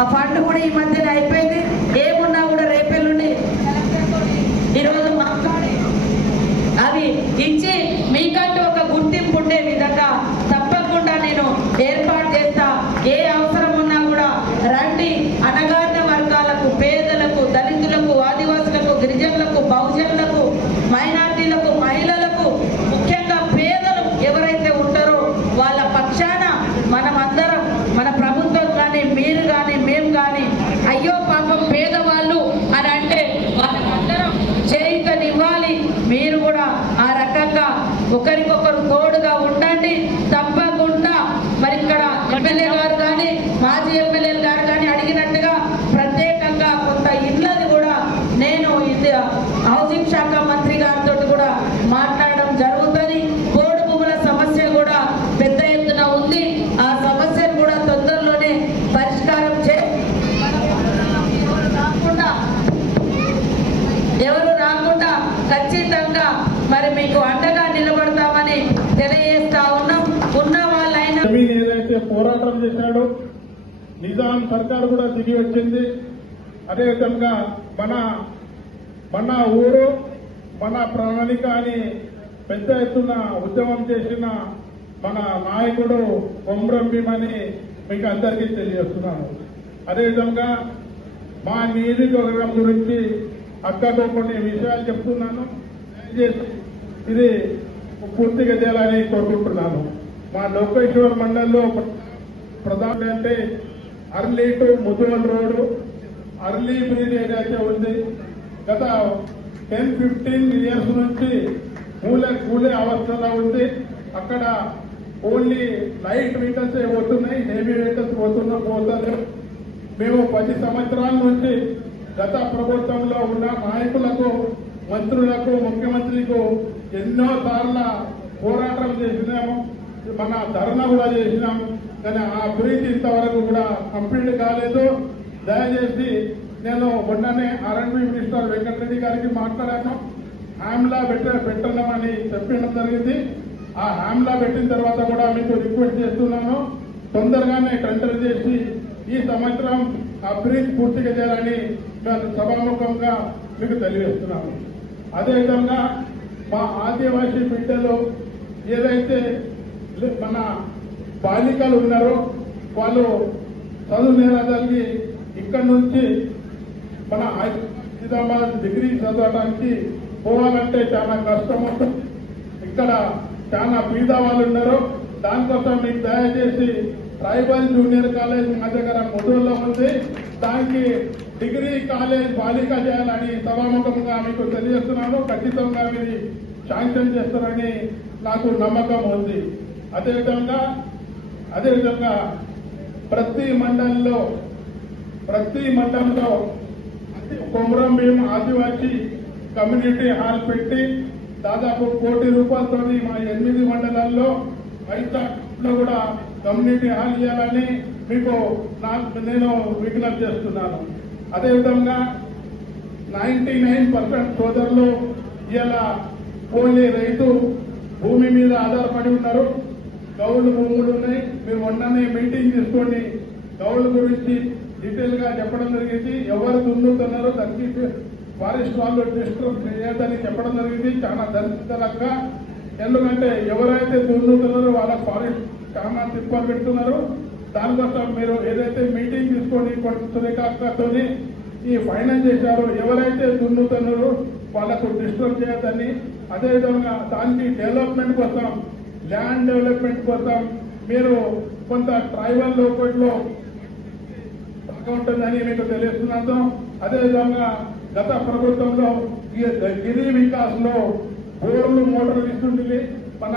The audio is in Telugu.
ఆ ఫండ్ కూడా ఈ మధ్యన ఒకరికొకరు తోడుగా ఉండండి తప్పకుండా. మరి ఇక్కడ ఎమ్మెల్యే గారు కానీ మాజీ ఎమ్మెల్యేలు గారు కానీ అడిగినట్టుగా ప్రత్యేకంగా కొంత ఇళ్ళని కూడా నేను హౌసింగ్ శాఖ మంత్రి గారితో కూడా మాట్లాడడం జరుగుతుంది. కోడి భూముల సమస్య కూడా పెద్ద ఎత్తున ఉంది. ఆ సమస్యను కూడా తొందరలోనే పరిష్కారం చే రాకుండా ఎవరు రాకుండా ఖచ్చితంగా మరి మీకు అండగా పోరాటం చేశాడు. నిజాం సర్కార్ కూడా తిరిగి వచ్చింది. అదేవిధంగా మన మన ఊరు మన ప్రణాళిక అని పెద్ద ఎత్తున ఉద్యమం చేసిన మన నాయకుడు కొమ్రం భీమని మీకు అందరికీ తెలియజేస్తున్నాను. అదేవిధంగా మా నియోజకవర్గం గురించి అక్కతో కొన్ని విషయాలు చెప్తున్నాను. ఇది పూర్తిగా చేయాలని కోరుకుంటున్నాను. మా లోకేశ్వర్ మండలంలో ప్రధాన అంటే Arli to Muduval road Arli bridge ఏదైతే ఉంది గత టెన్ ఫిఫ్టీన్ ఇయర్స్ నుంచి కూలే కూలే అవస్థలో ఉంది. అక్కడ ఓన్లీ లైట్ వెహికల్స్ పోతున్నాయి హెవీ వెహికల్స్ పోతున్నా పోతారు. మేము పది సంవత్సరాల నుంచి గత ప్రభుత్వంలో ఉన్న నాయకులకు మంత్రులకు ముఖ్యమంత్రికు ఎన్నో సార్ల పోరాటం చేసినాము. మన ధర్నా కూడా చేసినాం కానీ ఆ బ్రిడ్జ్ ఇంతవరకు కూడా కంప్లీట్ కాలేదు. దయచేసి నేను మొన్ననే ఆర్ఎండ్బి మినిస్టర్ వెంకటరెడ్డి గారికి మాట్లాడాను. హామ్లా పెట్ట పెట్టడమని చెప్పడం జరిగింది. ఆ హామ్లా పెట్టిన తర్వాత కూడా మీకు రిక్వెస్ట్ చేస్తున్నాను. తొందరగానే టెండర్ చేసి ఈ సంవత్సరం ఆ బ్రిడ్జ్ పూర్తిగా చేయాలని నేను సభాముఖంగా మీకు తెలియజేస్తున్నాను. అదేవిధంగా మా ఆదివాసీ బిడ్డలు ఏదైతే మన బాలికలు ఉన్నారో వాళ్ళు చదువు నేరదలిగి ఇక్కడి నుంచి మన హైదరాబాద్ డిగ్రీ చదవడానికి పోవాలంటే చాలా కష్టం ఉంటుంది ఇక్కడ చాలా పీద వాళ్ళు ఉన్నారు దానికోసం మీకు దయచేసి ట్రైబల్ జూనియర్ కాలేజ్ మా దగ్గర ముదూరులో ఉంది. దానికి డిగ్రీ కాలేజ్ బాలిక చేయాలని సభాముఖంగా మీకు తెలియజేస్తున్నాను. ఖచ్చితంగా మీరు శాంక్షన్ చేస్తారని నాకు నమ్మకం ఉంది. అదేవిధంగా అదేవిధంగా ప్రతి మండలంలో ప్రతి మండలంలో కొమరం భీం ఆదివాసీ కమ్యూనిటీ హాల్ పెట్టి దాదాపు కోటి రూపాయలతో మా ఎనిమిది మండలాల్లో లో కూడా కమ్యూనిటీ హాల్ ఇవ్వాలని మీకు నాకు నేను విజ్ఞప్తి చేస్తున్నాను. అదేవిధంగా నైంటీ నైన్ పర్సెంట్ సోదరులు ఇలా పోలీ రైతు భూమి మీద ఆధారపడి ఉన్నారు. గౌళ్ళు బొమ్మలు ఉన్నాయి. మీరు మొన్ననే మీటింగ్ తీసుకోండి గౌళ్ళ గురించి డీటెయిల్గా చెప్పడం జరిగింది. ఎవరు దున్నుతున్నారో దానికి ఫారెస్ట్ వాళ్ళు డిస్టర్బ్ చేయదని చెప్పడం జరిగింది. చాలా దళితులక్క ఎందుకంటే ఎవరైతే దున్నుతున్నారో వాళ్ళ ఫారెస్ట్ చాలా తిప్ప పెడుతున్నారు దానికోసం మీరు ఏదైతే మీటింగ్ తీసుకొని సురేఖతోని ఈ ఫైనల్ చేశారో ఎవరైతే దున్నుతున్నారో వాళ్ళకు డిస్టర్బ్ చేయొద్దని అదేవిధంగా దానికి డెవలప్మెంట్ కోసం ల్యాండ్ డెవలప్మెంట్ కోసం మీరు కొంత ట్రైబల్ లోపట్లో బాగా ఉంటుందని మీకు తెలియజేస్తున్నాను అదేవిధంగా గత ప్రభుత్వంలో గిరి వికాస్లో బోర్లు మోటార్లు ఇస్తుంటుంది మన